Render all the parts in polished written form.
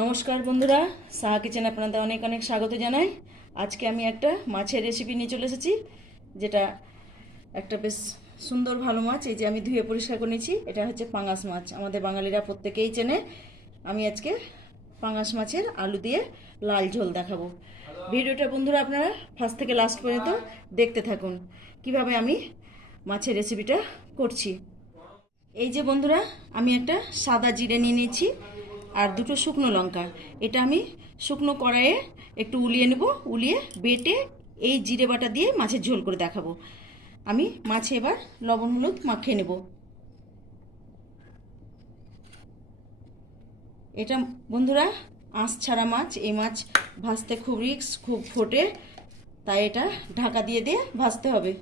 নমস্কার বন্ধুরা, সাহা কিচেনে আপনাদের অনেক অনেক স্বাগত জানাই। আজকে আমি একটা মাছের রেসিপি নিয়ে চলে এসেছি, যেটা একটা বেশ সুন্দর ভালো মাছ। এই যে আমি ধুয়ে পরিষ্কার করে নিয়েছি, এটা হচ্ছে পাঙাশ মাছ। আমাদের বাঙালিরা প্রত্যেকেই চেনে। আমি আজকে পাঙাশ মাছের আলু দিয়ে লাল ঝোল দেখাবো। ভিডিওটা বন্ধুরা আপনারা ফার্স্ট থেকে লাস্ট পর্যন্ত দেখতে থাকুন, কিভাবে আমি মাছের রেসিপিটা করছি। এই যে বন্ধুরা, আমি একটা সাদা জিরে নিয়ে নিয়েছি আর দুটো শুকনো লঙ্কা। এটা আমি শুকনো কড়াইয়ে একটু উলিয়ে নেব, উলিয়ে বেটে এই জিরে বাটা দিয়ে মাছের ঝোল করে দেখাবো। আমি মাছে এবার লবণ হলুদ মাখিয়ে নেব। এটা বন্ধুরা আঁশ ছাড়া মাছ। এই মাছ ভাজতে খুব রিস্ক, খুব ফোটে, তাই এটা ঢাকা দিয়ে দিয়ে ভাজতে হবে।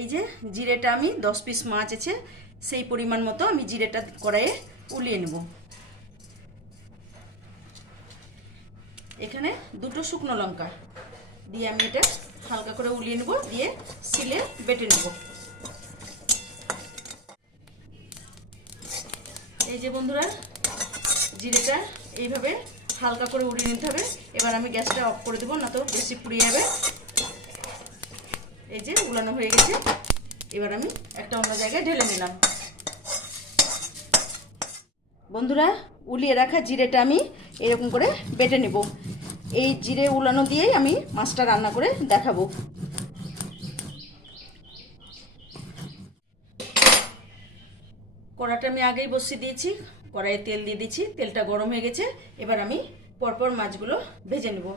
এই যে জিরেটা আমি 10 পিস মাছ আছে, সেই পরিমাণ মতো আমি জিরেটা কড়াইয়ে উলিয়ে নেব। এখানে দুটো শুকনো লঙ্কা দিয়ে আমি এটা হালকা করে উলিয়ে নেব, দিয়ে শিলে বেটে নেব। এই যে বন্ধুরা, জিরেটা এইভাবে হালকা করে উলিয়ে নিতে হবে। এবার আমি গ্যাসটা অফ করে দেবো, না তো বেশি পুড়িয়ে যাবে। এই যে উলানো হয়ে গেছে, এবার আমি একটা অন্য জায়গায় ঢেলে নিলাম। বন্ধুরা, উলিয়ে রাখা জিরেটা আমি এরকম করে বেটে নেব। এই জিরে উলানো দিয়েই আমি মাছটা রান্না করে দেখাবো। কড়াটা আমি আগেই বসিয়ে দিয়েছি, কড়াইয়ে তেল দিয়ে দিয়েছি, তেলটা গরম হয়ে গেছে। এবার আমি পরপর মাছগুলো ভেজে নেব।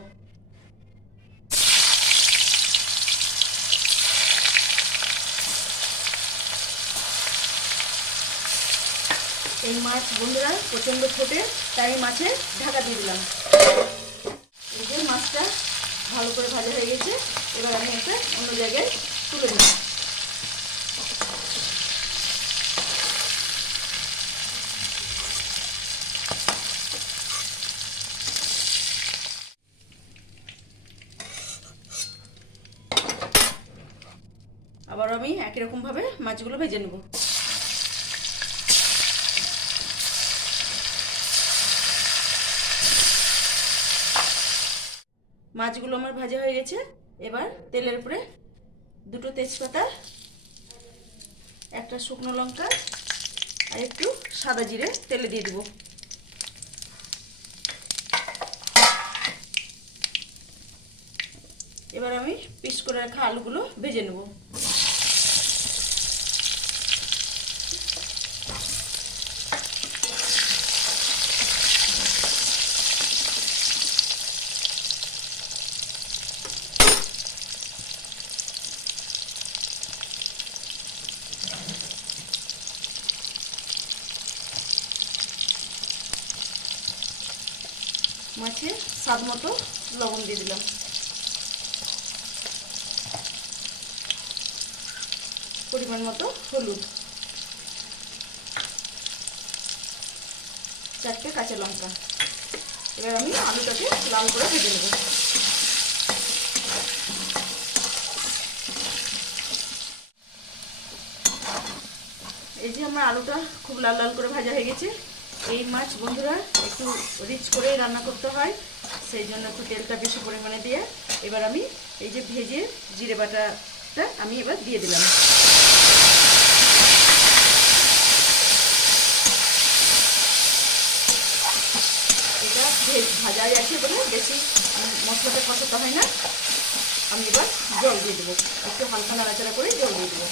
এই মাছ বন্ধুরা প্রচণ্ড ফোটে, তাই মাছে ঢাকা দিয়ে দিলাম। এই যে মাছটা ভালো করে ভাজা হয়ে গেছে, এবার আমি একটা অন্য জায়গায় তুলে নেব। আবার আমি একই রকমভাবে মাছগুলো ভেজে নেব। মাছগুলো আমার ভাজা হয়ে গেছে। এবার তেলের উপরে দুটো তেজপাতা, একটা শুকনো লঙ্কা আর একটু সাদা জিরে তেলে দিয়ে দেবো। এবার আমি পিস করে রাখা আলুগুলো ভেজে নেব। মাছে স্বাদ মতো লবণ দিয়ে দিলাম। পরিমাণ মতো হলুদ, 4টে কাঁচা লঙ্কা। এবার আমি আলুটাকে লাল করে ভেজে নেব। এই যে আমার আলুটা খুব লাল লাল করে ভাজা হয়ে গেছে। এই মাছ বন্ধুরা একটু রিচ করে রান্না করতে হয়, সেই জন্য একটু তেলটা বেশি পরিমাণে দিয়ে এবার আমি এই যে ভেজে জিরে বাটাটা আমি এবার দিয়ে দিলাম। এটা ভাজাই আছে বলে বেশি মশলাটা কষাতে হয় না। আমি এবার জল দিয়ে দেবো, একটু হালকা নাড়াচাড়া করে জল দিয়ে দেবো।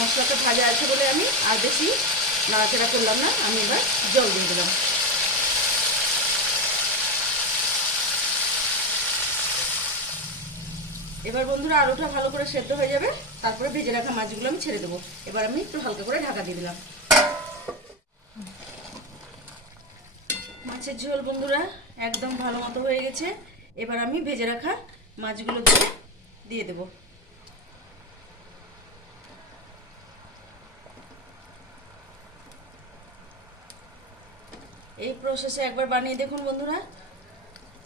মশলাটা ভাজা আছে বলে আমি আর বেশি নাড়াচাড়া করলাম না, আমি এবার জল দিয়ে দিলাম। এবার বন্ধুরা আলুটা ভালো করে সেদ্ধ হয়ে যাবে, তারপরে ভেজে রাখা মাছগুলো আমি ছেড়ে দেবো। এবার আমি একটু হালকা করে ঢাকা দিয়ে দিলাম। মাছে মাছের ঝোল বন্ধুরা একদম ভালো মতো হয়ে গেছে। এবার আমি ভেজে রাখা মাছগুলো দিয়ে দেব। এই প্রসেসে একবার বানিয়ে দেখুন বন্ধুরা,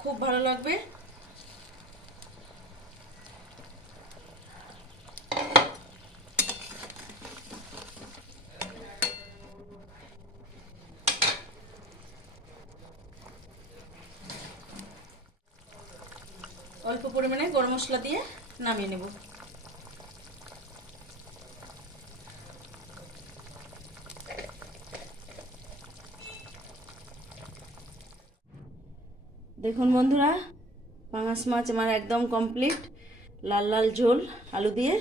খুব ভালো লাগবে। অল্প পরিমাণে গরম মশলা দিয়ে নামিয়ে নেব। দেখুন বন্ধুরা, পাঙাশ মাছ আমার একদম কমপ্লিট, লাল লাল ঝোল আলু দিয়ে।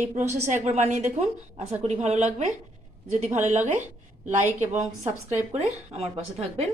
এই প্রসেসে একবার বানিয়ে দেখুন, আশা করি ভালো লাগবে। যদি ভালো লাগে লাইক এবং সাবস্ক্রাইব করে আমার পাশে থাকবেন।